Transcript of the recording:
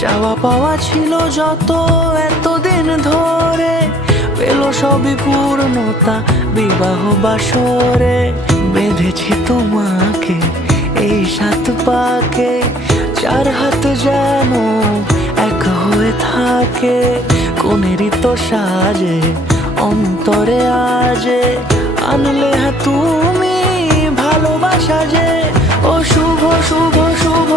চাওয়া পাওয়া ছিল যত এতদিন ধরে, পেল সবই পূর্ণতা বিবাহ বাসরে। বেঁধেছি তোমাকে এই 7 পাকে, 4 হাত যেন এক হয়ে থাকে। কোনেরই তো সাজে অন্তরে আজে আনলে তুমি ভালোবাসা যে। ও শুভ শুভ শুভ